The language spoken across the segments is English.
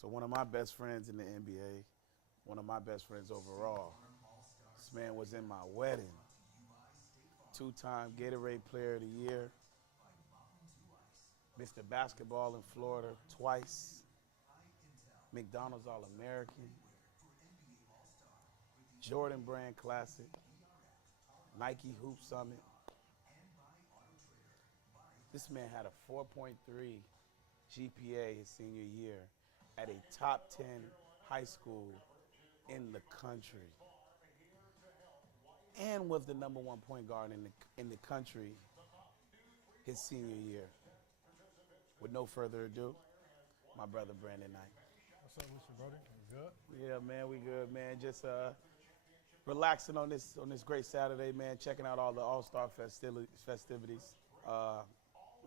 So one of my best friends in the NBA, one of my best friends overall, this man was in my wedding. Two-time Gatorade Player of the Year, Mr. Basketball in Florida twice, McDonald's All-American, Jordan Brand Classic, Nike Hoop Summit. This man had a 4.3 GPA his senior year at a top 10 high school in the country, and was the number one point guard in the country his senior year. With no further ado, my brother Brandon Knight. What's up with you, brother? You good? Yeah, man, we good, man. Just relaxing on this great Saturday, man. Checking out all the All-Star festivities.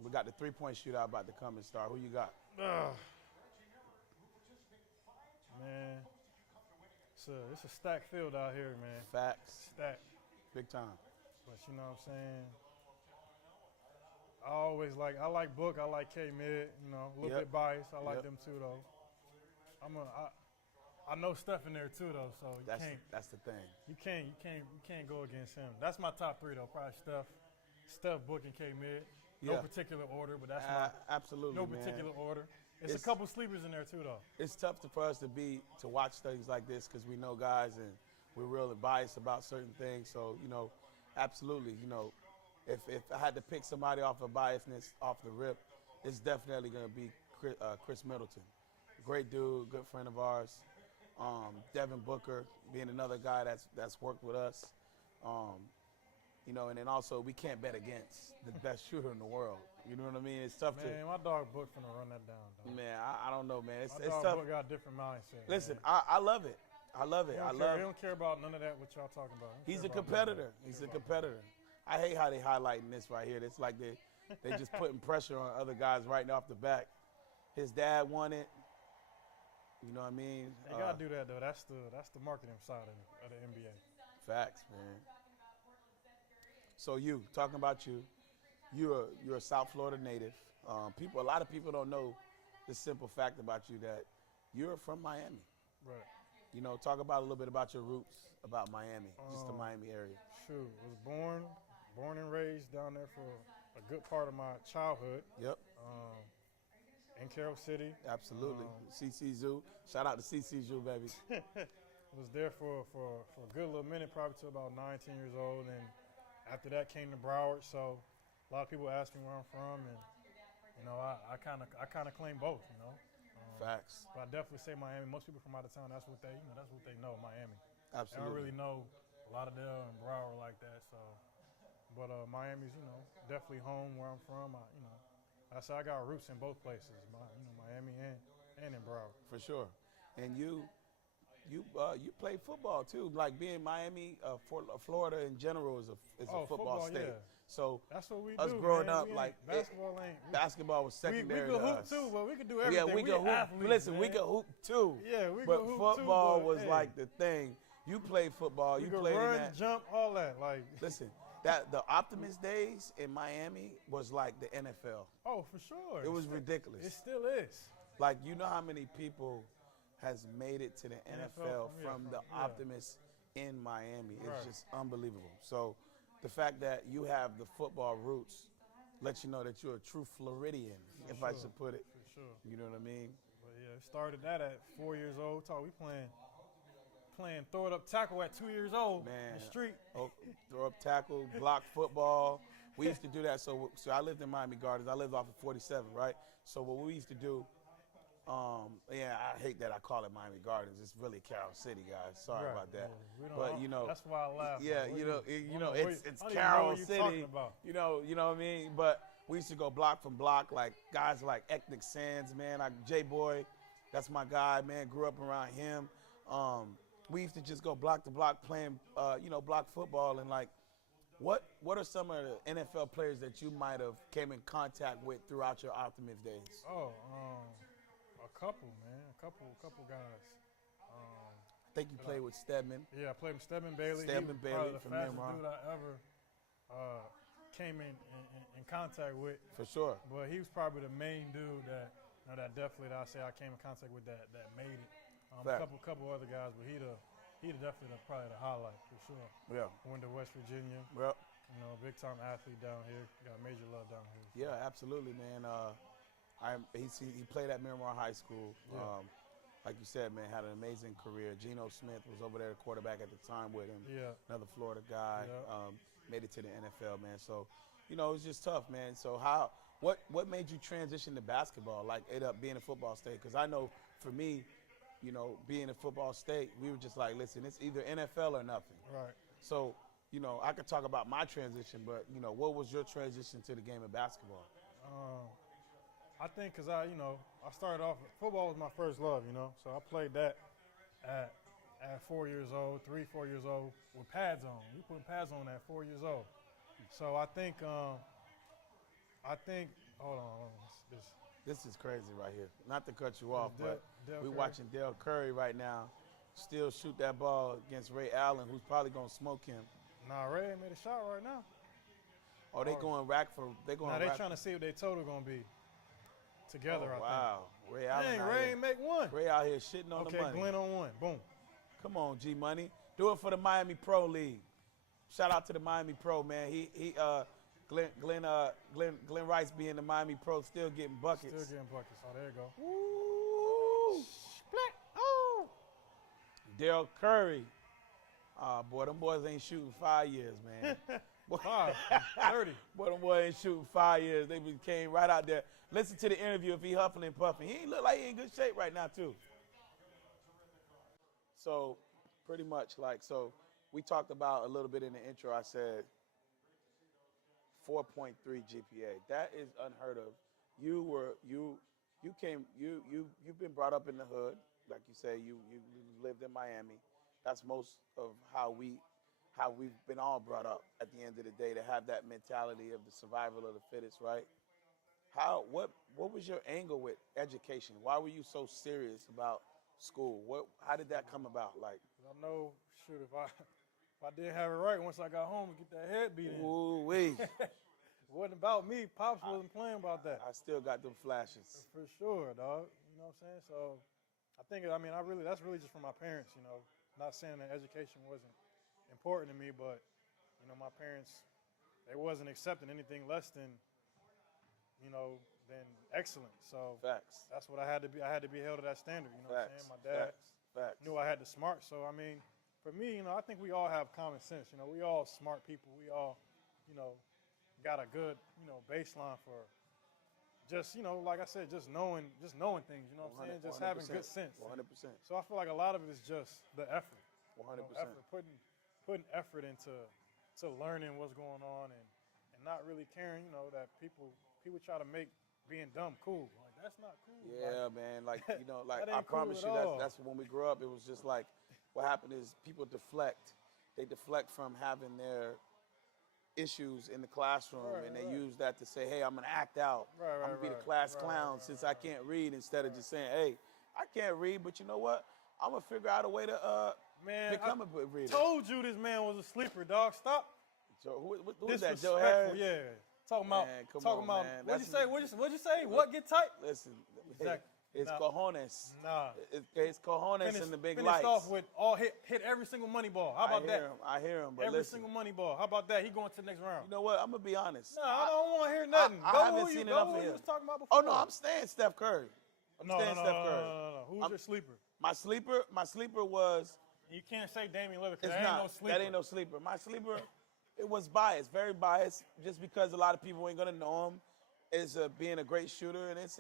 We got the three-point shootout about to come and start. Who you got? Man, it's a stacked field out here, man. Facts. Stacked. Big time. But you know what I'm saying? I like Book, I like K-Mid, you know, a little bit biased. I like them too, though. I know Steph in there too, though, so that's the thing. You can't go against him. That's my top three, though. Probably Steph, Book, and K-Mid. No particular order, but that's absolutely, no particular order. It's a couple sleepers in there too, though. It's tough for us to watch things like this because we know guys and we're really biased about certain things. So, you know, absolutely, you know, if I had to pick somebody off of biasness off the rip, it's definitely going to be Chris Middleton. Great dude, good friend of ours. Devin Booker being another guy that's worked with us. You know, and then also we can't bet against the best shooter in the world. You know what I mean? It's tough to. Man, my dog Book finna run that down, dog. Man, I don't know, man. It's dog tough. Book got a different mindset. Listen, man. I love it. I love it. He don't care about none of that. What y'all talking about? He's a competitor. He's a competitor. I hate how they highlighting this right here. It's like they just putting pressure on other guys right off the back. His dad won it. You know what I mean? They gotta do that though. That's the marketing side of the NBA. Facts, man. So talking about you're a South Florida native. A lot of people don't know the simple fact about you that you're from Miami. Right. You know, talk about a little bit about your roots about Miami, just the Miami area. Shoot, was born and raised down there for a good part of my childhood. Yep. In Carroll City. Absolutely. CC Zoo. Shout out to CC Zoo, baby. Was there for a good little minute, probably till about 19 years old, and after that came to Broward. So a lot of people ask me where I'm from, and you know, I kind of claim both, you know. Facts. But I definitely say Miami. Most people from out of town, that's what they know, Miami. Absolutely. They don't really know Lauderdale and Broward like that. So, but Miami's, you know, definitely home where I'm from. I say I got roots in both places, Miami and in Broward. For sure. And you play football too. Like being Miami, Florida in general is a football state. Yeah. So that's what we us do. growing man. up, like basketball was secondary. We could to hoop us. too, but we could do everything. Yeah, we could hoop. Athletes, Listen, man. we could hoop too. Yeah, we but could hoop football too. was Hey, like the thing. You played football. we You could played run, in that. jump, all that. Like Listen, that the Optimist days in Miami was like the NFL. oh, for sure. It was ridiculous. It still is. Like, you know how many people has made it to the NFL from the Optimists in Miami. It's Right. just unbelievable. So the fact that you have the football roots lets you know that you're a true Floridian, if I should put it. For sure. You know what I mean? But yeah, started that at 4 years old. We playing throw it up tackle at 2 years old. Man, in the street. Throw up tackle, block football. We used to do that. So I lived in Miami Gardens. I lived off of 47, right? So what we used to do, I hate that I call it Miami Gardens. It's really Carroll City, guys. Sorry about that. Yeah, but you know, that's why I laugh. yeah, man. it's Carroll City. About. You know what I mean. But we used to go block from block, like guys like Ethnic Sands, man. Like J-Boy, that's my guy, man. Grew up around him. We used to just go block to block playing, block football. And like, what are some of the NFL players that you might have came in contact with throughout your Optimist days? Oh, a couple, man. A couple guys. I think you played with Stedman. Yeah, I played with Stedman Bailey. Stedman he was Bailey probably from the fastest Nimrod. dude I ever came in contact with. For sure. But he was probably the main dude that you know, that definitely that I say I came in contact with that made it. A couple other guys, but he definitely probably the highlight for sure. Yeah. Went to West Virginia. Yep. You know, big time athlete down here. Got major love down here. So. Yeah, absolutely, man. He played at Miramar High School. Yeah. Like you said, man, had an amazing career. Geno Smith was over there, the quarterback at the time with him. Yeah. Another Florida guy. Yeah. Made it to the NFL, man. So, you know, it was just tough, man. So what made you transition to basketball, like it up being a football state? Because I know for me, you know, being a football state, we were just like, listen, it's either NFL or nothing. Right. So, you know, I could talk about my transition, but, you know, what was your transition to the game of basketball? I think because I started off, football was my first love, you know. So I played that at 4 years old, 4 years old, with pads on. We put pads on at 4 years old. So I think, hold on. This is crazy right here. Not to cut you off, but we're watching Dale Curry right now still shoot that ball against Ray Allen, who's probably going to smoke him. Nah, Ray ain't made a shot right now. Oh, they going rack for – they trying to see what their total going to be together, I think. Wow. Ray Allen Dang, Ray ain't make one. Ray out here shitting on the money. Okay, Glenn on one. Boom. Come on, G-Money. Do it for the Miami Pro League. Shout out to the Miami Pro, man. Glenn Rice being the Miami Pro, still getting buckets. Still getting buckets. Oh, there you go. Woo! Split. Oh! Daryl Curry. Boy, them boys ain't shooting 5 years, man. 30. Boy, them boys ain't shooting 5 years. They came right out there. Listen to the interview if he huffing and puffing. He look like he in good shape right now, too. So, pretty much, we talked about a little bit in the intro. I said 4.3 GPA. That is unheard of. You've been brought up in the hood, like you say. You lived in Miami. That's most of how we've been all brought up at the end of the day, to have that mentality of the survival of the fittest, right? What was your angle with education? Why were you so serious about school? How did that come about? Like, I know, shoot, if I didn't have it right once I got home and get that head beat in. Ooh wee. It wasn't about me. Pops wasn't playing about that. I still got them flashes. For sure, dog. You know what I'm saying? So I think, that's really just from my parents, you know. Not saying that education wasn't important to me, but, you know, my parents, they wasn't accepting anything less than, you know, than excellent. So Facts. That's what I had to be. I had to be held to that standard, you know what I'm saying? My dad knew I had the smart. So, I mean, for me, you know, I think we all have common sense. You know, we all smart people. We all, you know, got a good, you know, baseline for just, you know, like I said, just knowing things, you know what I'm saying? Just having good sense. 100%. So I feel like a lot of it is just the effort. 100%. You know, effort, putting effort into learning what's going on and not really caring, you know, that people try to make being dumb cool. Like, that's not cool. Yeah, like, man. Like, you know, like I cool promise you that's when we grew up, it was just like, what happened is people deflect. They deflect from having their issues in the classroom, and they use that to say, hey, I'm going to act out. I'm going to be the class clown since I can't read, instead of just saying, hey, I can't read, but you know what? I'm going to figure out a way to become a good reader. Told you this man was a sleeper, dog. Stop. So who's that, Joe Harris? Yeah. Talking about, man. What'd you say? What get tight? Listen, exactly. It's cojones. Nah. It's cojones in the big lights. Finished off with all hit every single money ball. How about that? I hear him, but every single money ball. How about that? He going to the next round. You know what? I'm going to be honest. Nah, I don't want to hear nothing. I haven't seen enough of him. You was talking about Oh, before. no, I'm staying Steph Curry. No. Who's your sleeper? My sleeper was... You can't say Damian Lillard because that ain't no sleeper. That ain't no sleeper. My sleeper, it was biased, very biased, just because a lot of people ain't going to know him as being a great shooter, and it's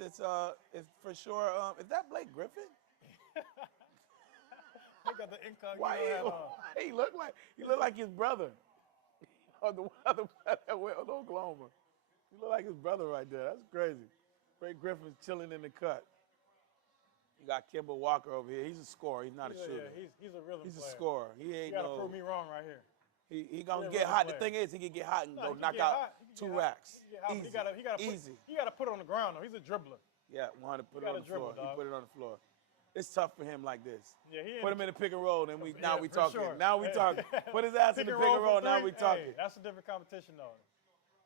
for sure. Is that Blake Griffin? He got the incognito. Why he look like his brother? Or the other that went to Oklahoma. He look like his brother right there. That's crazy. Blake Griffin's chilling in the cut. You got Kemba Walker over here. He's a scorer. He's not a shooter. Yeah, he's a rhythm player. He's a scorer. He ain't you gotta prove me wrong right here. He gonna get hot. The thing is, he can get hot and go knock out 2 racks. Easy. He gotta put it on the ground though. He's a dribbler. Yeah, want to put it on the floor. He put it on the floor. It's tough for him like this. Yeah, put him in the pick and roll, and now we talking. Sure. Now we talking. Put his ass in the pick and roll. Now we talking. Hey, that's a different competition though.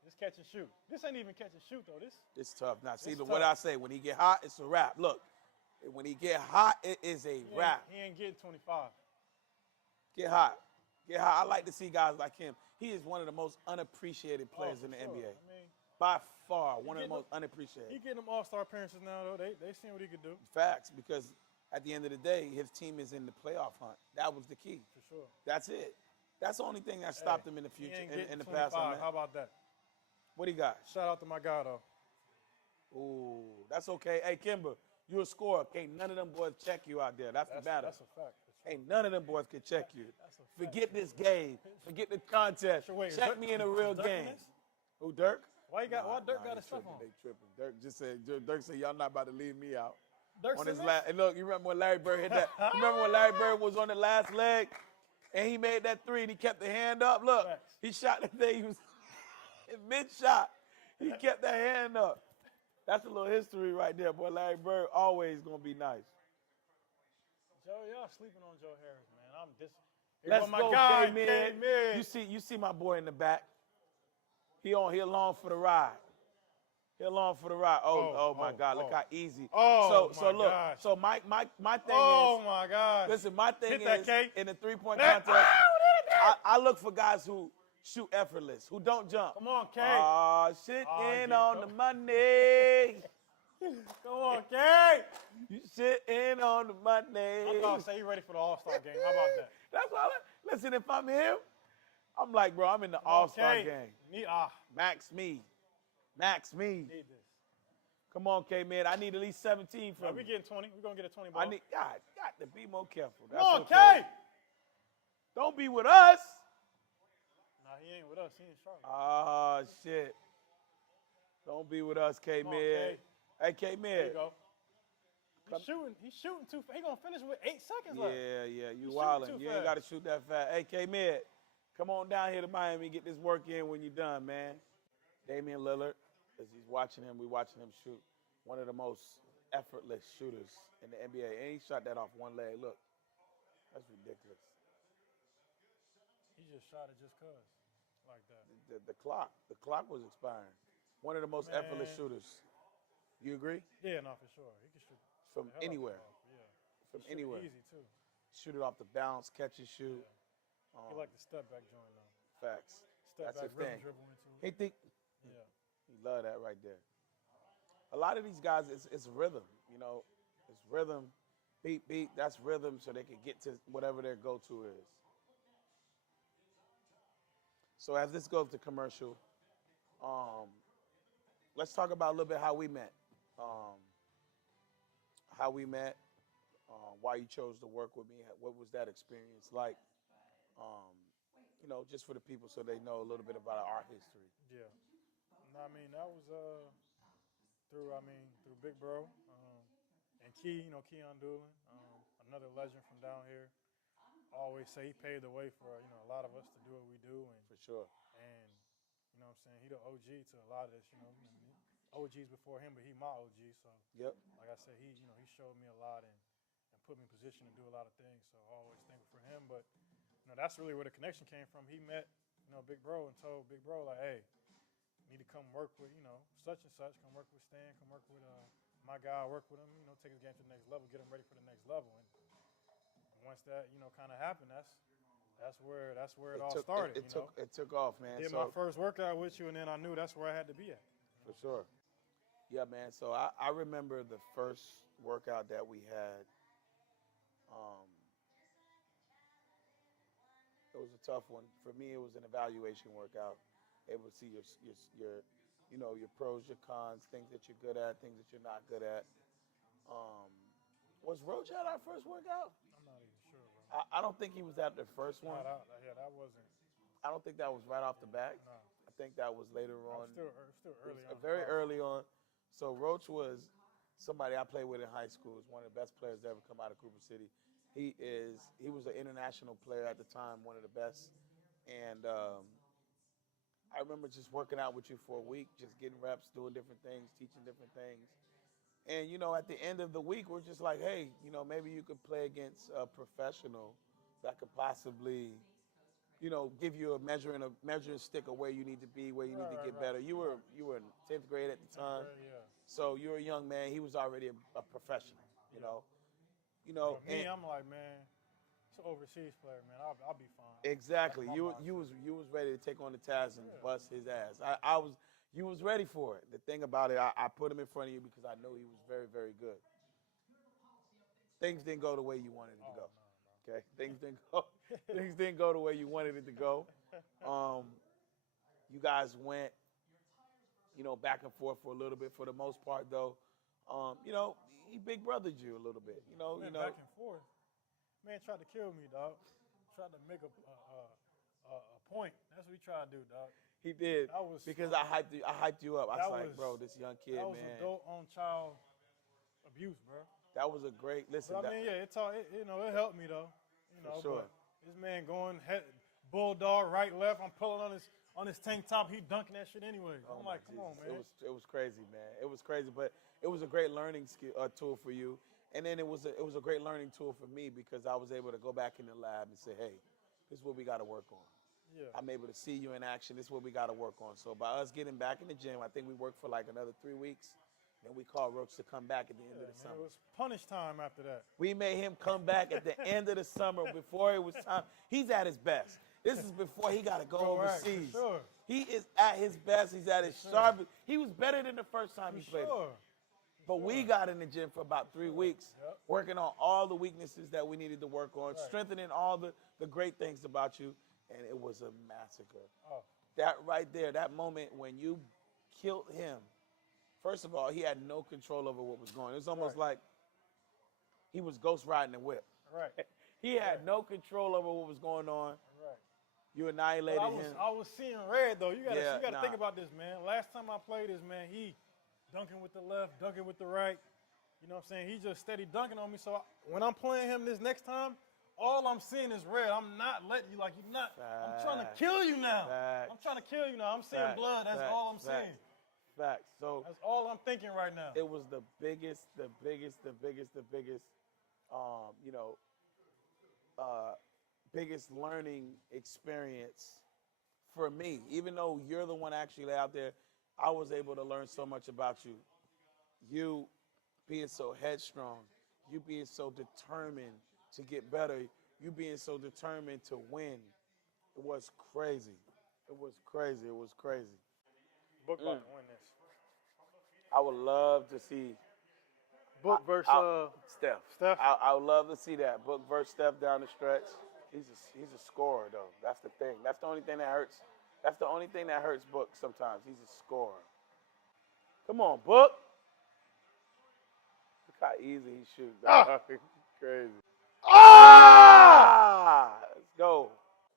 This catch and shoot. This ain't even catch and shoot though. It's tough. Now, see, tough. what I say, when he get hot, it's a wrap. Look, when he get hot, it is a wrap. He ain't getting 25. Get hot. Get hot. I like to see guys like him. He is one of the most unappreciated players in the NBA. I mean, by far, one of the most unappreciated. He getting them all-star appearances now, though. They seen what he could do. Facts, because at the end of the day, his team is in the playoff hunt. That was the key. For sure. That's it. That's the only thing that stopped him in the future, in the 25. past. How about that? What do you got? Shout out to my guy, though. Ooh, that's okay. Hey, Kimber, you a scorer. Can't none of them boys check you out there. That's the matter. That's a fact. Ain't none of them boys can check you. Forget this game. Forget the contest. Check me in a real game. Who, Dirk? Why Dirk got his stuff on? They tripping. Dirk said, y'all not about to leave me out. Dirk on said his last, and look, you remember when Larry Bird hit that? You remember when Larry Bird was on the last leg and he made that three and he kept the hand up? Look, he shot the thing. He was in mid-shot. He kept that hand up. That's a little history right there, boy. Larry Bird always going to be nice. Joe, y'all sleeping on Joe Harris, man. I'm dis. Let's my go, guy, K-Mid. You see my boy in the back. He along for the ride. He along for the ride. Oh my God! Look how easy. So look. Gosh. So my thing is. Oh my gosh! Listen, my thing is in the 3-point contest. I look for guys who shoot effortless, who don't jump. Come on, K. Sitting on the money. Come on, K. You sitting on the money. I'm gonna say you ready for the All-Star game. How about that? That's all. Listen, if I'm him, I'm like, bro, I'm in the All-Star game. Max me. Need this. Come on, K-Man. I need at least 17 from you. We getting 20. We're gonna get a 20 ball. I need got to be more careful. That's Come on, okay. K. Don't be with us. Nah, he ain't with us. He in Charlotte. Oh shit. Don't be with us, K-Man. Hey, K-Man. There you go. He's shooting too fast. He gonna finish with 8 seconds left. Yeah. You wildin'. You ain't gotta shoot that fast. Hey, K-Man, come on down here to Miami. Get this work in when you're done, man. Damian Lillard, as he's watching him, we watching him shoot. One of the most effortless shooters in the NBA. And he shot that off one leg. Look, that's ridiculous. He just shot it just cause, like that. The clock was expiring. One of the most effortless shooters. You agree? Yeah, no, for sure. He can shoot from anywhere. Yeah. From anywhere. Easy too. Shoot it off the bounce, catch and shoot. Yeah. He like the step back joint though. Facts. Step That's back, his thing. dribble into it. He think. Yeah. He love that right there. A lot of these guys, it's rhythm. You know, it's rhythm. Beat. That's rhythm, so they can get to whatever their go-to is. So as this goes to commercial, let's talk about a little bit how we met. Why you chose to work with me. What was that experience like? You know, just for the people so they know a little bit about our history. Yeah. No, I mean, that was through Big Bro and Key, Keon Doolin, another legend from down here. I always say he paved the way for, a lot of us to do what we do. And for sure. And, you know what I'm saying, he the OG to a lot of this, OGs before him, but he my OG. So, like I said, he showed me a lot and put me in position to do a lot of things. So I always thankful for him. But, that's really where the connection came from. He met, Big Bro and told Big Bro, like, hey, you need to come work with, such and such. Come work with Stan. Come work with my guy. Work with him, take his game to the next level, get him ready for the next level. And once that, kind of happened, that's where it all started. It took off, man. Did my first workout with you, and then I knew that's where I had to be at. For sure. Yeah, man. So I remember the first workout that we had. It was a tough one. For me, it was an evaluation workout. Able to see your pros, your cons, things that you're good at, things that you're not good at. Was Roach at our first workout? I'm not even sure, bro. I don't think he was at the first one. That wasn't. I don't think that was right off the bat. No. I think that was later on. Still early on. Very early on. So Roach was somebody I played with in high school. He's one of the best players to ever come out of Cooper City. He was an international player at the time, one of the best. And I remember just working out with you for a week, just getting reps, doing different things, teaching different things. And, at the end of the week, we're just like, hey, maybe you could play against a professional that could possibly give you a measuring stick of where you need to be, where you need to get better. You were in 10th grade at the time, so you're a young man. He was already a professional, But me, and I'm like, man, it's an overseas player, man. I'll be fine. exactly. You was ready to take on the task and bust his ass. You was ready for it. The thing about it, I put him in front of you because I know he was very, very good. Things didn't go the way you wanted it to go. No. Okay, things didn't go the way you wanted it to go. You guys went, back and forth for a little bit. For the most part, though, he big brothered you a little bit. Man, back and forth. Man tried to kill me, dog. Tried to make a point. That's what he tried to do, dog. He did because I hyped you up. I was like, bro, this young kid, that was man. adult on child abuse, bro. That was a great listen. But I mean, it helped me though. For sure. But this man going bulldog right left. I'm pulling on his tank top. He dunking that shit anyway. I'm like, come on, man. It was crazy, man. It was crazy, but it was a great learning tool for you. And then it was a great learning tool for me because I was able to go back in the lab and say, hey, this is what we got to work on. Yeah. I'm able to see you in action. This is what we got to work on. So by us getting back in the gym, I think we worked for like another 3 weeks. Then we called Roach to come back at the end of the summer. It was punish time after that. We made him come back at the end of the summer before it was time. He's at his best. This is before he got to go overseas. For sure. He is at his best. He's at his sharpest. He was better than the first time he played. But we got in the gym for about 3 weeks, working on all the weaknesses that we needed to work on, strengthening all the great things about you, and it was a massacre. Oh. That right there, that moment when you killed him, first of all, he had no control over what was going on. It was almost like he was ghost riding a whip. Right. He had no control over what was going on. Right. You annihilated him. I was seeing red, though. You gotta think about this, man. Last time I played this, man, he dunking with the left, dunking with the right. You know what I'm saying? He just steady dunking on me. So when I'm playing him this next time, all I'm seeing is red. I'm not letting you, you're not. I'm trying to kill you now. Facts. I'm trying to kill you now. I'm seeing blood. That's all I'm seeing. Facts. So that's all I'm thinking right now. It was the biggest, biggest learning experience for me. Even though you're the one actually out there, I was able to learn so much about you. You being so headstrong, you being so determined to get better, you being so determined to win. It was crazy. Book about to win this. I would love to see Book versus Steph. I would love to see that. Book versus Steph down the stretch. He's a scorer though. That's the thing. That's the only thing that hurts. That's the only thing that hurts Book sometimes. He's a scorer. Come on, Book. Look how easy he shoots. Crazy. Let's go.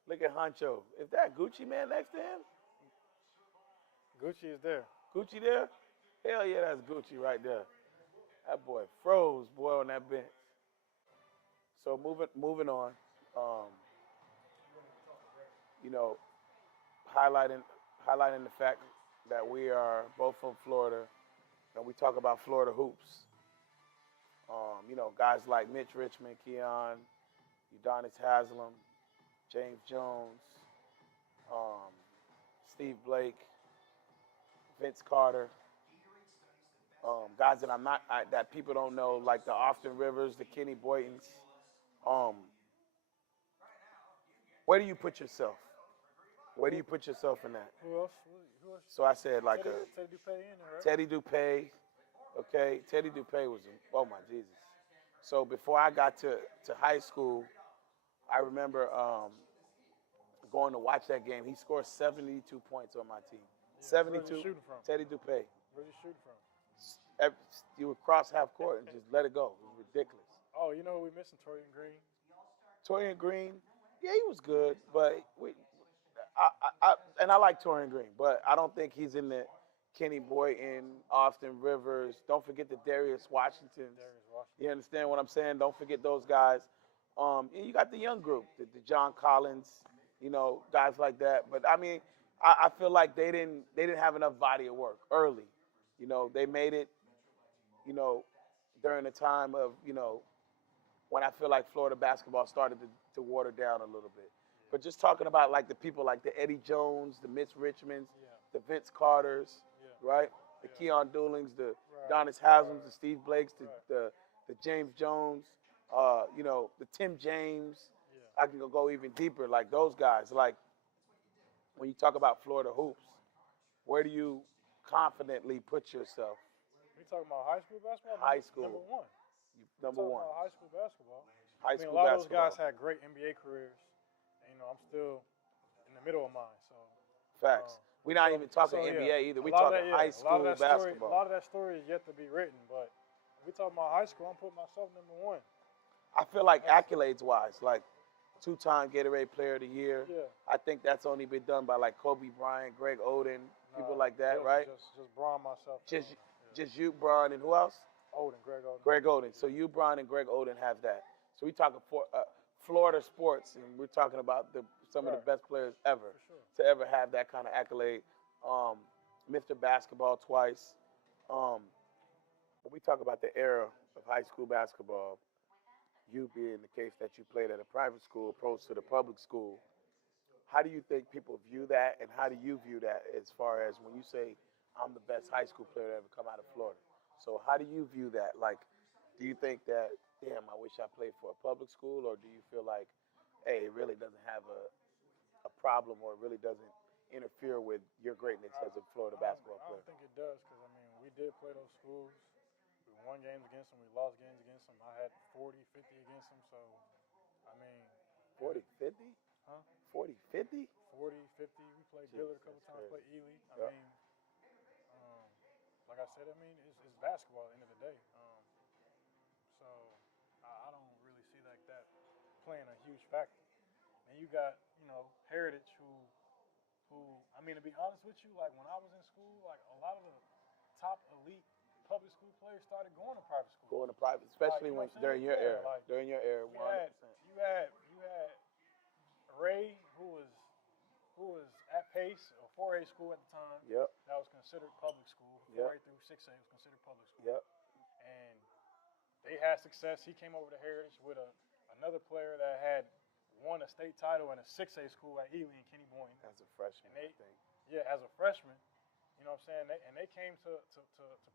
Look at Honcho. Is that Gucci man next to him? Gucci is there. Gucci there? Hell yeah, that's Gucci right there. That boy froze, boy, on that bench. So moving on. Highlighting the fact that we are both from Florida, and we talk about Florida hoops. Guys like Mitch Richmond, Keon, Udonis Haslam, James Jones, Steve Blake, Vince Carter, guys that that people don't know, like the Austin Rivers, the Kenny Boytons. Where do you put yourself? Where do you put yourself in that? Who else? So I said like Teddy Dupay in there, right? Teddy Dupay. Okay, Teddy Dupay was, oh my Jesus. So before I got to high school, I remember going to watch that game. He scored 72 points on my team. 72. Where's he shooting from? Teddy Dupay. Where's he shooting from? You would cross half court and just let it go. It was ridiculous. Oh, you know who we missing? Torian Green. Torian Green, yeah, he was good, but I like Torian Green, but I don't think he's in the Kenny Boyton, Austin Rivers. Don't forget the Darius Washington. You understand what I'm saying? Don't forget those guys. And you got the young group, the John Collins, guys like that. But I mean, I feel like they didn't have enough body of work early. They made it, during the time of, when I feel like Florida basketball started to water down a little bit. But just talking about like the people like the Eddie Jones, the Mitch Richmonds, Yeah. the Vince Carters, Yeah. right? The Yeah. Keon Doolings, the Right. Donis Haslam's, Right. the Steve Blakes, Right. the James Jones, you know, the Tim James. Yeah. I can go even deeper, like those guys. Like when you talk about Florida hoops, where do you confidently put yourself? We talking about high school basketball. High Number school, one. number Talking one. about high school basketball. High I mean, a school lot of those basketball. guys had great NBA careers. And, I'm still in the middle of mine. So Facts. We're not even talking yeah, NBA either. We're a lot of talking that, high a lot school of that basketball. Story, a lot of that story is yet to be written. But if we talking about high school, I'm putting myself number one. I feel like accolades wise, like two-time Gatorade Player of the Year. Yeah. I think that's only been done by like Kobe Bryant, Greg Oden, people like that, just, right? Just Braun myself. Just you, Bron, and who else? Greg Oden. Greg Oden. So you, Bron, and Greg Oden have that. So we talking for Florida sports, and we're talking about some of the best players ever to ever have that kind of accolade. Mr. Basketball twice. When we talk about the era of high school basketball, you being the case that you played at a private school opposed to the public school, how do you think people view that, and how do you view that as far as when you say, I'm the best high school player to ever come out of Florida? So how do you view that? Like, do you think that, damn, I wish I played for a public school, or do you feel like, hey, it really doesn't have a problem, or it really doesn't interfere with your greatness as a Florida basketball player? I don't think it does, because, we did play those schools. We won games against them. We lost games against them. I had 40, 50 against them. So, 40, 50? Huh? 40, 50? 40, 50. We played Dillard a couple times, played Ely. Yep. Like I said, it's basketball at the end of the day. So I don't really see that playing a huge factor. And you got, Heritage who to be honest with you, like when I was in school, like a lot of the top elite public school players started going to private school. Going to private, especially like, during your era. Like, during your era, 100%. You had Ray, who was at Pace, a 4A school at the time. Yep. That was considered public school. 4A through 6A was considered public school. Yep. And they had success. He came over to Heritage with another player that had won a state title in a 6A school at Ely and Kenny Boynton. As a freshman, I think. Yeah, as a freshman. You know what I'm saying? They came to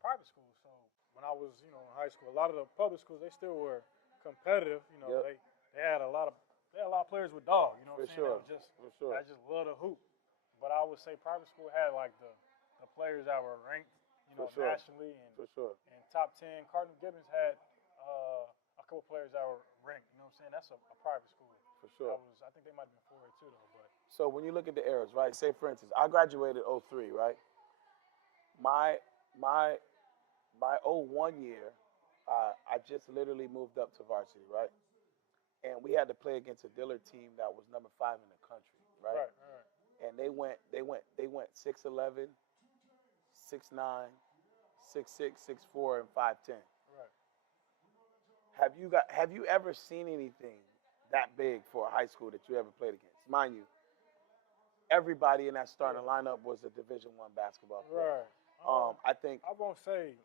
private school. So when I was, in high school, a lot of the public schools, they still were competitive. They had a lot of players with dog. You know what I'm saying? For sure. I just love to hoop. But I would say private school had like the players that were ranked, nationally and and top 10. Cardinal Gibbons had a couple players that were ranked. You know what I'm saying? That's a private school. For sure. I think they might have been 4A too though. But so when you look at the eras, right? Say for instance, I graduated 03, right? My 01 year, I just literally moved up to varsity, right? And we had to play against a Dillard team that was number 5 in the country, right? Right. And they went 6'11", 6'9", 6'6", 6'4", and 5'10". Right. Have you ever seen anything that big for a high school that you ever played against? Mind you, everybody in that starting lineup was a Division I basketball player. Right. I think I won't say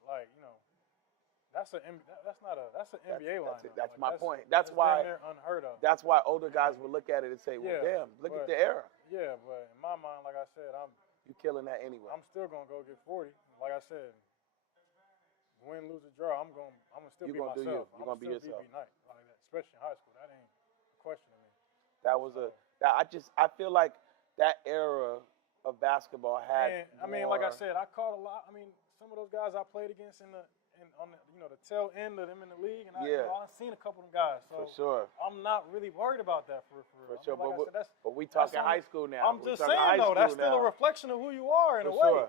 that's an NBA lineup. That's my point. That's why they're unheard of. That's why older guys will look at it and say, "Well, damn, look at the era." Yeah, but in my mind, like I said, you killing that anyway. I'm still gonna go get 40. Like I said, win, lose, or draw, I'm gonna still be myself. You're gonna be yourself. Be nice like that, especially in high school. That ain't a question to me. I feel like that era of basketball had. Like I said, I caught a lot. Some of those guys I played against on the tail end of them in the league, and I've seen a couple of them guys. So for sure. I'm not really worried about that for sure. Like but we talking high school now. I'm just saying though, that's still a reflection of who you are in a way. Sure.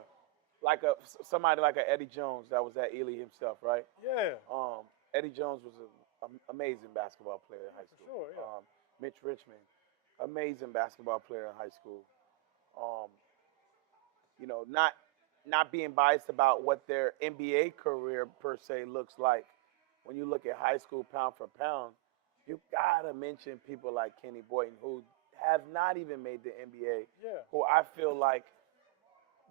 Like somebody like a Eddie Jones that was at Ely himself, right? Yeah. Eddie Jones was an amazing basketball player in high school. For sure, yeah. Mitch Richmond, amazing basketball player in high school. Not being biased about what their NBA career per se looks like. When you look at high school pound for pound, you gotta mention people like Kenny Boynton who have not even made the NBA. Yeah. Who I feel like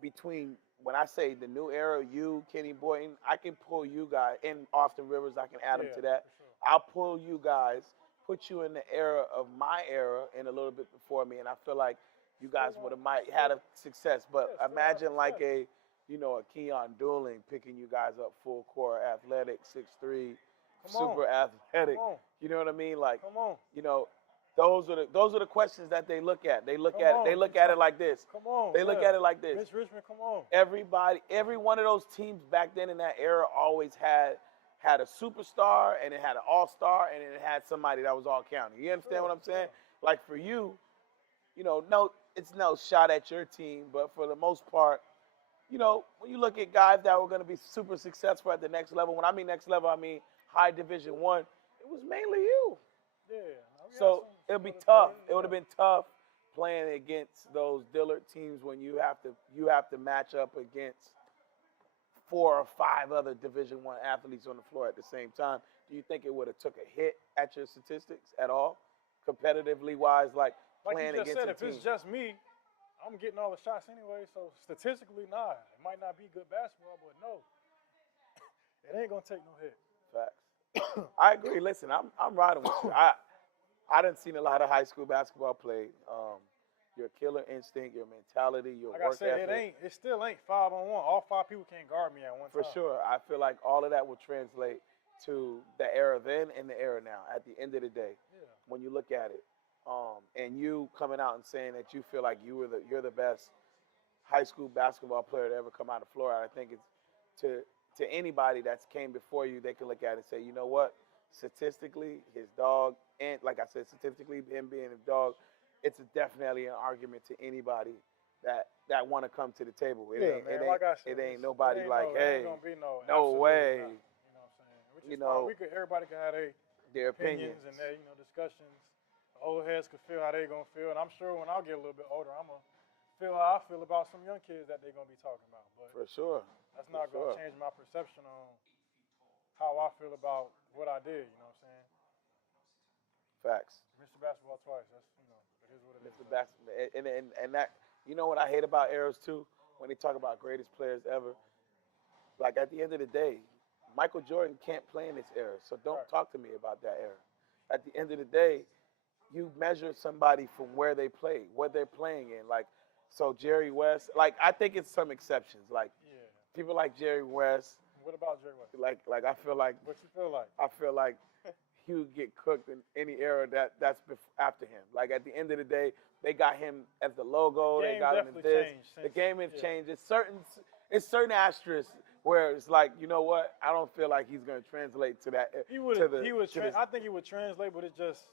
between when I say the new era, you, Kenny Boynton, I can pull you guys, and Austin Rivers, I can add him to that. For sure. I'll pull you guys, put you in the era of my era and a little bit before me, and I feel like you guys would have might had a success. But imagine like a Keon Dooling picking you guys up full court, athletic, 6'3", super athletic. You know what I mean? Like, those are the questions that they look at. They look at it like this. They look at it like this. Mitch Richmond, come on. Every one of those teams back then in that era always had a superstar, and it had an all-star, and it had somebody that was all county. You understand what I'm saying? Like for you, no, it's no shot at your team, but for the most part, when you look at guys that were going to be super successful at the next level, when I mean next level, I mean high Division I, it was mainly you. Yeah. So it'll be tough. It would have been tough playing against those Dillard teams when you have to match up against 4 or 5 other Division I athletes on the floor at the same time. Do you think it would have took a hit at your statistics at all, competitively wise, like playing you just against said, a if team? it's just me, I'm getting all the shots anyway. So statistically, nah, it might not be good basketball, but no, it ain't gonna take no hit. Facts. I agree. Listen, I'm riding with you. I done seen a lot of high school basketball played. Your killer instinct, your mentality, your work ethic. It still ain't 5-on-1. All 5 people can't guard me at one time. For sure. I feel like all of that will translate to the era then and the era now at the end of the day. Yeah. When you look at it. And you coming out and saying that you feel like you're the best high school basketball player to ever come out of Florida, I think it's to anybody that's came before you, they can look at it and say, you know what? Statistically, his dog, and like I said, statistically, him being a dog, it's definitely an argument to anybody that want to come to the table. It ain't nobody like, hey, ain't gonna be no way. Not, you know what I'm saying? Which is fine. Everybody can have their opinions and their discussions. The old heads could feel how they gonna feel, and I'm sure when I get a little bit older, I'm gonna feel how I feel about some young kids that they're gonna be talking about. But for sure, that's not gonna change my perception on how I feel about what I did. You know what I'm saying? Facts. Mr. Basketball twice. That's it is what it is. Mr. Basketball, and that what I hate about eras too, when they talk about greatest players ever. Like at the end of the day, Michael Jordan can't play in this era, so don't talk to me about that era. At the end of the day, you measure somebody from where they play, what they're playing in. Like, so Jerry West, like I think it's some exceptions. Like people like Jerry West. What about Jerry West? Like I feel like. What you feel like? I feel like he would get cooked in any era that's after him. Like at the end of the day, they got him as the logo. They got him as this. The game has changed. It's certain asterisks where it's like, you know what? I don't feel like he's going to translate to that. I think he would translate, but it's just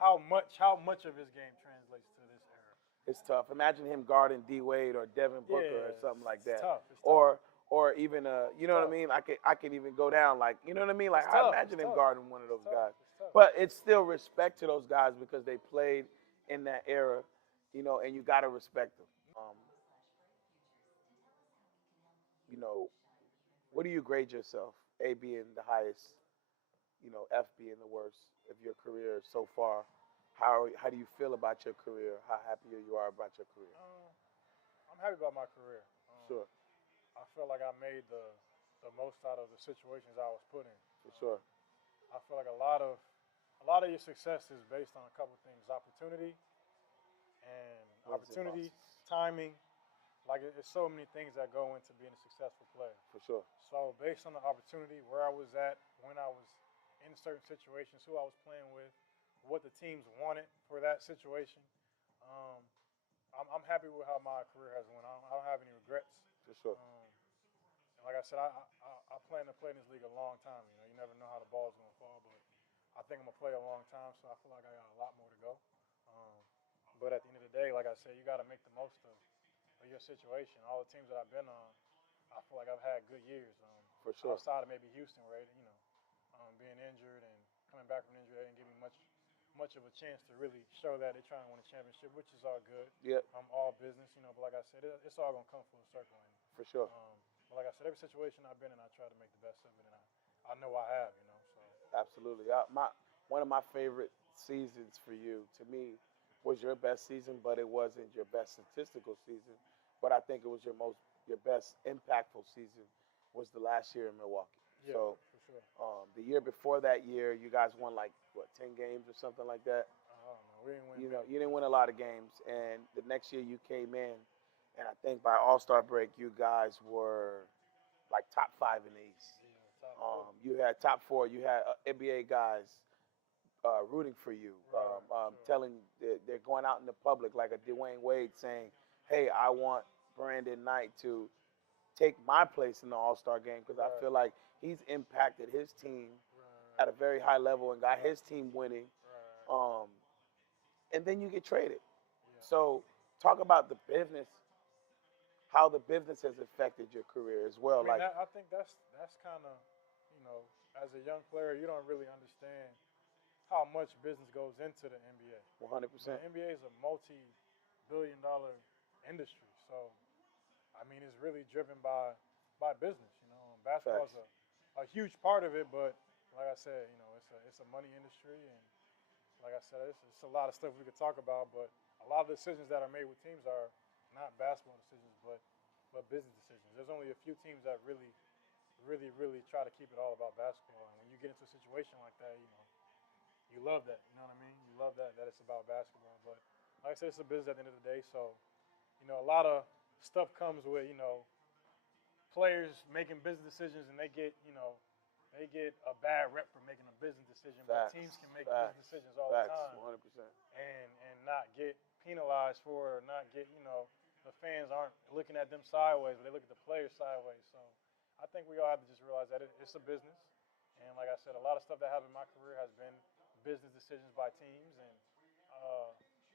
how much of his game translates to this era. It's tough. Imagine him guarding D Wade or Devin Booker or something like that. It's tough. Or even you know what I mean? I could even go down like, you know what I mean? Like I imagine him guarding one of those guys. But it's still respect to those guys because they played in that era, and you got to respect them. What do you grade yourself? A being the highest, F being the worst of your career so far. How do you feel about your career? How happy you are about your career? I'm happy about my career. Sure. I feel like I made the most out of the situations I was put in. For sure. I feel like a lot of your success is based on a couple things: opportunity, timing. Like it's so many things that go into being a successful player. For sure. So based on the opportunity, where I was at, when I was in certain situations, who I was playing with, what the teams wanted for that situation, I'm happy with how my career has went. I don't have any regrets. For sure. Like I said, I plan to play in this league a long time. You never know how the ball's going to fall, but I think I'm going to play a long time, so I feel like I got a lot more to go. But at the end of the day, like I said, you got to make the most of your situation. All the teams that I've been on, I feel like I've had good years. For sure. Outside of maybe Houston, where being injured and coming back from injury, they didn't give me much of a chance to really show that they're trying to win a championship, which is all good. Yep. All business, But like I said, it's all gonna come full circle. For sure. But like I said, every situation I've been in, I try to make the best of it, and I know I have. So. Absolutely. One of my favorite seasons for you, to me, was your best season, but it wasn't your best statistical season. But I think it was your best impactful season was the last year in Milwaukee. Yeah, so for sure. The year before that year, you guys won like what 10 games or something like that. I don't know. We didn't win. You know, you didn't win a lot of games, and the next year you came in, and I think by All-Star break you guys were like top 5 in the East. Yeah, top 4. You had top 4. You had NBA guys rooting for you, Right, sure. telling they're going out in the public like a Dwayne Wade saying, "Hey, I want Brandon Knight to take my place in the All-Star game because I Right. feel like he's impacted his team Right. at a very high level and got his team winning." Right. And then you get traded. Yeah. So talk about the business, how the business has affected your career as well. I mean, Like, I think that's kind of, you know, as a young player, you don't really understand how much business goes into the NBA. 100%. The NBA is a multi-billion-dollar industry, so I mean, it's really driven by business. You know, basketball is Facts. a huge part of it, but like I said, you know, it's a money industry, and like I said, it's a lot of stuff we could talk about, but a lot of the decisions that are made with teams are not basketball decisions, but business decisions. There's only a few teams that really try to keep it all about basketball, and when you get into a situation like that, you know, you love that. You know what I mean? You love that it's about basketball, but like I said, it's a business at the end of the day, so you know, a lot of stuff comes with, you know, players making business decisions and they get a bad rep for making a business decision. Facts. But teams can make business decisions all Facts. the time 100%. and not get penalized for it, or not get, you know, the fans aren't looking at them sideways, but they look at the players sideways. So I think we all have to just realize that it's a business. And like I said, a lot of stuff that happened in my career has been business decisions by teams. And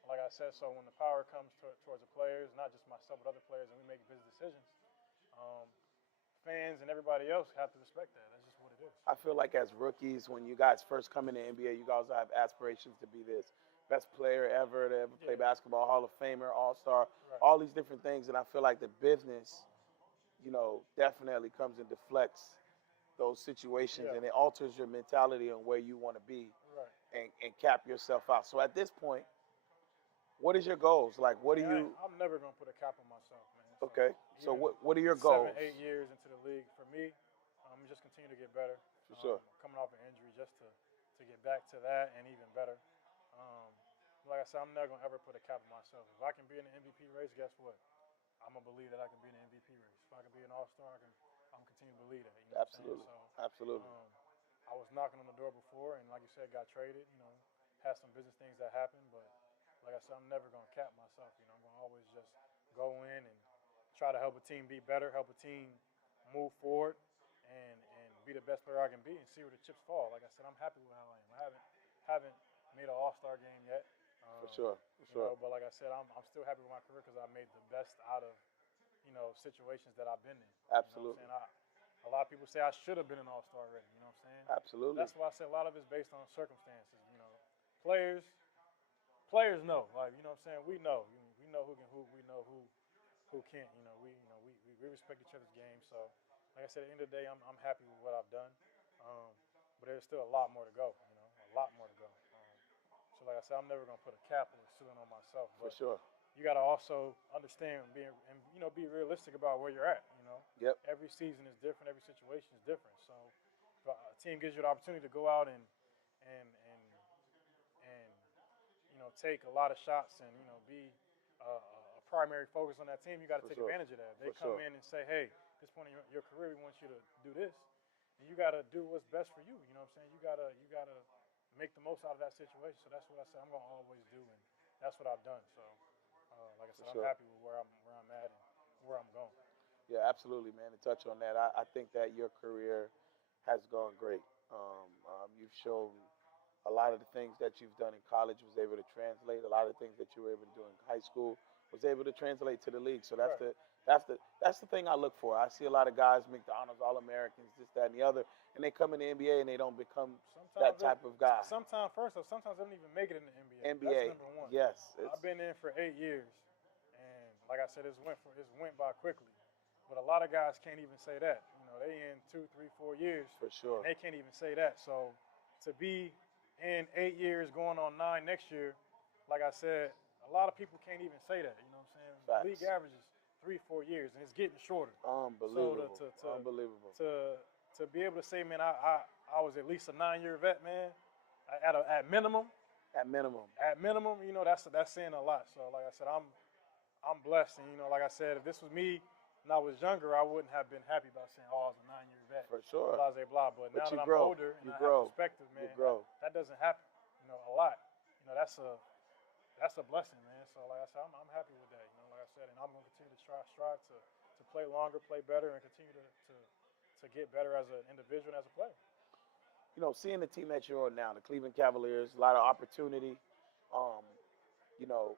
like I said, so when the power comes towards the players, not just myself, but other players, and we make business decisions, fans and everybody else have to respect that. That's just what it is. I feel like as rookies, when you guys first come in the NBA, you guys have aspirations to be this best player ever to ever play basketball, Hall of Famer, All-Star, Right. all these different things. And I feel like the business, you know, definitely comes and deflects those situations, Yeah. and it alters your mentality on where you want to be Right. and cap yourself out. So at this point, what is your goals? Like, what do you? I'm never gonna put a cap on myself, man. So Okay. So even what are your goals? 7, 8 years into the league, for me, just continue to get better. For sure. Coming off an injury, just to get back to that and even better. Like I said, I'm never gonna ever put a cap on myself. If I can be in the MVP race, guess what? I'm gonna believe that I can be in the MVP race. If I can be an All-Star, I'm continue to believe that. You know Absolutely. What I'm saying? So, Absolutely. I was knocking on the door before, and like you said, got traded. You know, had some business things that happened, but like I said, I'm never gonna cap myself. You know, I'm gonna always just go in and try to help a team be better, help a team move forward, and be the best player I can be, and see where the chips fall. Like I said, I'm happy with how I am. I haven't made an All-Star game yet. For sure. For sure. You know, but like I said, I'm still happy with my career because I made the best out of, you know, situations that I've been in. Absolutely. You know what I'm saying? A lot of people say I should have been an All-Star already. You know what I'm saying? Absolutely. That's why I said a lot of it's based on circumstances. You know, players know. Like, you know what I'm saying? We know. We know who can hoop. We know who can't. You know, we respect each other's game. So, like I said, at the end of the day, I'm happy with what I've done. But there's still a lot more to go. You know, a lot more to go. So, like I said, I'm never gonna put a cap or a ceiling on myself. But For sure. you got to also understand and you know, be realistic about where you're at. You know, Yep. every season is different. Every situation is different. So, if a team gives you the opportunity to go out and you know, take a lot of shots and, you know, be a primary focus on that team, you got to take advantage of that. They come in and say, hey, at this point in your career, we want you to do this, and you got to do what's best for you. You know what I'm saying? You got to make the most out of that situation. So that's what I said I'm going to always do, and that's what I've done. So, like I said, I'm happy with where I'm at and where I'm going. Yeah, absolutely, man. To touch on that, I think that your career has gone great. You've shown a lot of the things that you've done in college was able to translate. A lot of the things that you were able to do in high school was able to translate to the league. So that's the thing I look for. I see a lot of guys, McDonald's, All-Americans, this, that, and the other, and they come in the NBA and they don't become that type of guy. Sometimes they don't even make it in the NBA. NBA, that's number one. yes. I've been in for 8 years, and like I said, it went by quickly. But a lot of guys can't even say that. You know, they in 2, 3, 4 years. For sure. And they can't even say that. So to be in 8 years, going on 9 next year, like I said, a lot of people can't even say that. You know what I'm saying? Facts. League average is 3, 4 years, and it's getting shorter. Unbelievable. So Unbelievable. To to be able to say, man, I was at least a 9-year vet, man. At minimum, At minimum. that's saying a lot. So like I said, I'm blessed, and like I said, if this was me when I was younger, I wouldn't have been happy about saying, oh, I was a 9-year vet. For sure. Blah, blah, blah. But now you that I'm grow. older and You I grow. have perspective, man, You grow. that doesn't happen, a lot. That's a blessing, man. So like I said, I'm happy with that. Like I said, and I'm gonna continue to strive to play longer, play better, and continue to get better as an individual and as a player. Seeing the team that you're on now, the Cleveland Cavaliers, a lot of opportunity. Um, you know,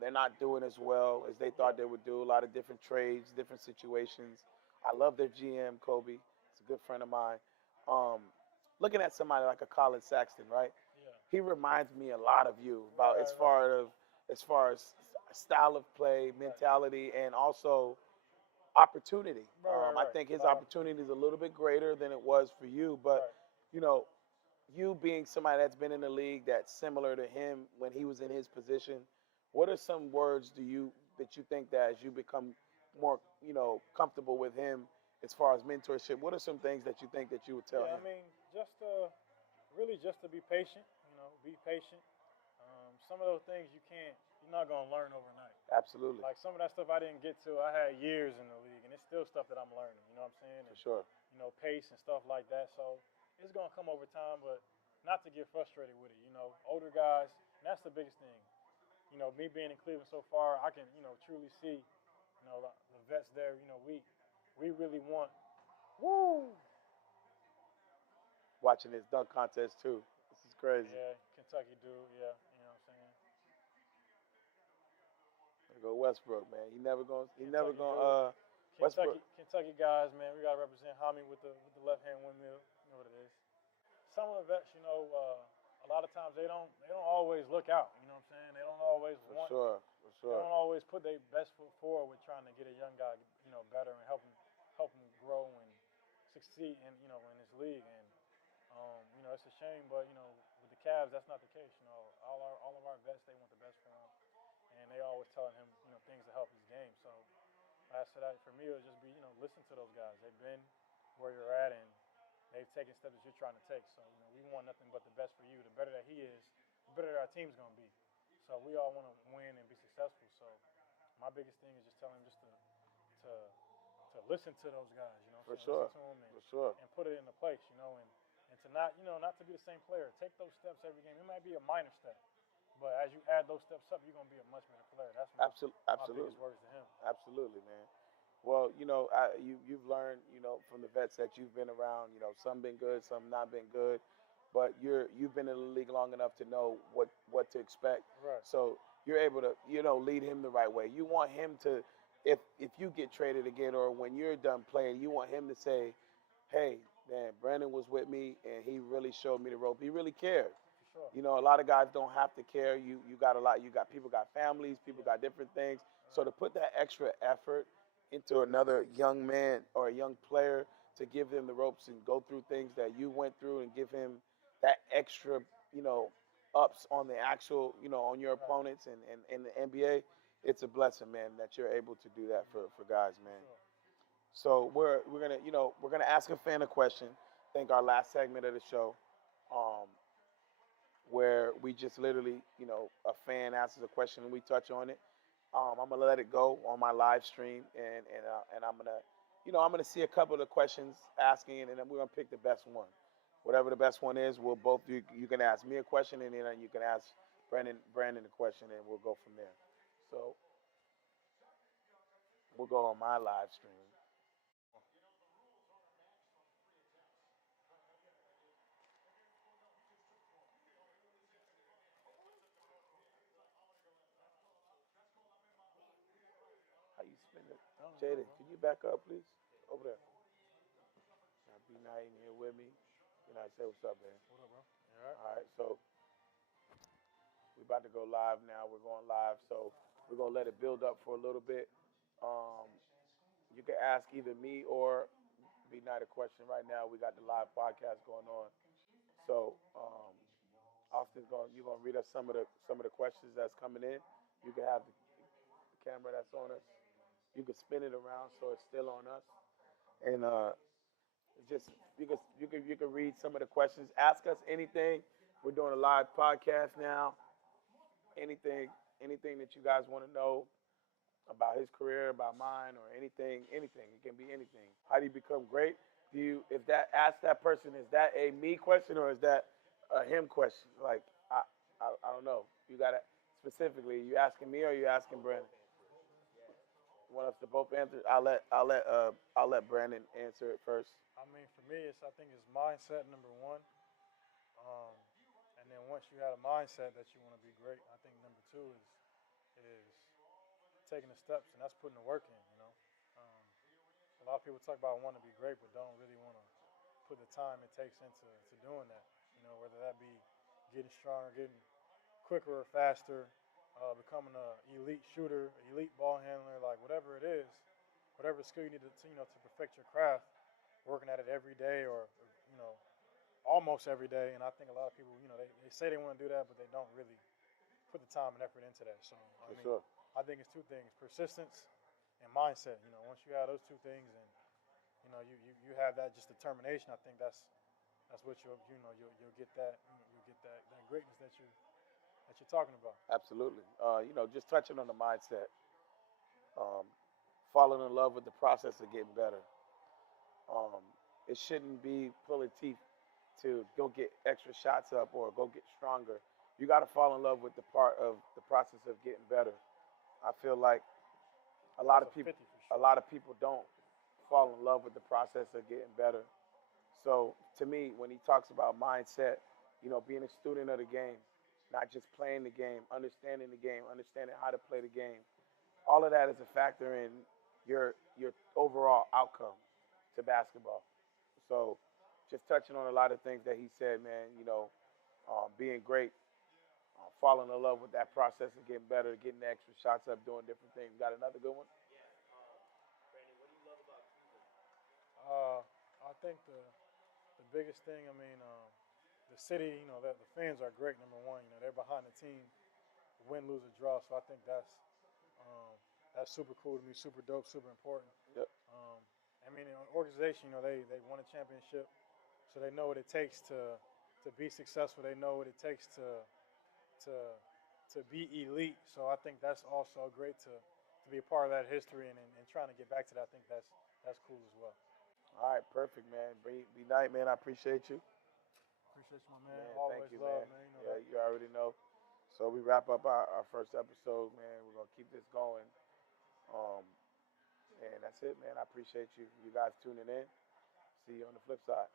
they're not doing as well as they thought they would do. A lot of different trades, different situations. I love their GM, Kobe. It's a good friend of mine. Um, Looking at somebody like a Colin Sexton, right? Yeah. He reminds me a lot of you about Right, as far as style of play, mentality, and also opportunity. I Right. think his opportunity is a little bit greater than it was for you, but Right. you know, you being somebody that's been in the league that's similar to him when he was in his position, what are some words that you think that as you become more, comfortable with him as far as mentorship, what are some things that you think that you would tell Yeah, him? I mean, just really just to be patient. Be patient. Some of those things you're not gonna learn overnight. Absolutely. Like some of that stuff I didn't get to. I had years in the league, and it's still stuff that I'm learning. You know what I'm saying? For sure. Pace and stuff like that. So it's gonna come over time, but not to get frustrated with it. Older guys, and that's the biggest thing. Me being in Cleveland so far, I can truly see the vets there. We really want. Woo! Watching this dunk contest too. This is crazy. Yeah, Kentucky dude. Yeah, you know what I'm saying. There go Westbrook, man. He never gonna. Westbrook. Kentucky guys, man. We gotta represent Hami with the left hand windmill. You know what it is. Some of the vets, a lot of times they don't always look out. You know what I'm saying? They don't always For sure. They don't always put their best foot forward with trying to get a young guy, better and help him grow and succeed in this league. And it's a shame, but with the Cavs, that's not the case. All of our vets, they want the best for him, and they always telling him things to help his game. So as for that, for me, it would just be listen to those guys. They've been where you're at, and they've taken steps that you're trying to take. So we want nothing but the best for you. The better that he is, the better that our team's gonna be. So we all want to win and be successful. So my biggest thing is just telling him just to listen to those guys. For sure. Listen to them and put it into place. And to not to be the same player. Take those steps every game. It might be a minor step, but as you add those steps up, you're gonna be a much better player. That's my absolutely. biggest words to him. Absolutely, man. Well, you've learned, from the vets that you've been around. Some been good, some not been good, but you've been in the league long enough to know what to expect. Right. So you're able to, lead him the right way. You want him to, if you get traded again or when you're done playing, you want him to say, "Hey, man, Brandon was with me and he really showed me the rope. He really cared." For sure. A lot of guys don't have to care. You got a lot. You got people got families. People got different things. So to put that extra effort into another young man or a young player to give him the ropes and go through things that you went through and give him that extra, ups on the actual, on your opponents and in the NBA, it's a blessing, man, that you're able to do that for guys, man. So we're gonna ask a fan a question. I think our last segment of the show, where we just literally, a fan asks a question and we touch on it. I'm gonna let it go on my live stream, and I'm gonna see a couple of the questions asking, and then we're gonna pick the best one. Whatever the best one is, we'll both you can ask me a question, and then you can ask Brandon a question, and we'll go from there. So we'll go on my live stream. How you spin it, Jaden? Can you back up, please? Over there. Now, be nice in here with me. Can I say what's up, man? What up, bro? You all right? All right, so we're about to go live now. We're going live, so we're gonna let it build up for a little bit. Um, you can ask either me or B Night a question right now. We got the live podcast going on, so Austin's going. You're gonna read us some of the questions that's coming in. You can have the camera that's on us. You can spin it around so it's still on us, and Just you can read some of the questions. Ask us anything. We're doing a live podcast now. Anything that you guys want to know about his career, about mine, or anything. It can be anything. How do you become great? Do you if that ask that person, is that a me question or is that a him question? Like I don't know. You gotta specifically. You asking me or you asking Brandon? Want us to both answer? I'll let Brandon answer it first. I mean, for me, I think it's mindset number one. Um, and then once you have a mindset that you want to be great, I think number two is taking the steps, and that's putting the work in. A lot of people talk about wanting to be great, but don't really want to put the time it takes into to doing that. Whether that be getting stronger, getting quicker or faster, becoming an elite shooter, elite ball handler, like whatever it is, whatever skill you need to perfect your craft, working at it every day or almost every day. And I think a lot of people, they say they want to do that, but they don't really put the time and effort into that. So Sure. I think it's two things: persistence and mindset. Once you have those two things, and you have that just determination, I think that's what you'll get that greatness that you're talking about. Absolutely. Just touching on the mindset, um, falling in love with the process of getting better. Um, it shouldn't be pulling teeth to go get extra shots up or go get stronger. You got to fall in love with the part of the process of getting better. I feel like a lot of That's a people, 50 for sure. a lot of people don't fall in love with the process of getting better. So to me, when he talks about mindset, being a student of the game, not just playing the game, understanding the game, understanding how to play the game, all of that is a factor in your overall outcome to basketball. So just touching on a lot of things that he said, man, being great, falling in love with that process of getting better, getting the extra shots up, doing different things. Got another good one? Uh, I think the biggest thing, the city, the fans are great. Number one, they're behind the team, win, lose, or draw. So I think that's super cool to me, super dope, super important. Yep. An organization, they won a championship, so they know what it takes to be successful. They know what it takes to be elite. So I think that's also great to be a part of that history and trying to get back to that. I think that's cool as well. All right, perfect, man. Be nice, man. I appreciate you. Appreciate you, my man. Man, Always thank you, love, man. man. Yeah, you already know. So we wrap up our first episode, man. We're gonna keep this going. Um, and that's it, man. I appreciate you. You guys tuning in. See you on the flip side.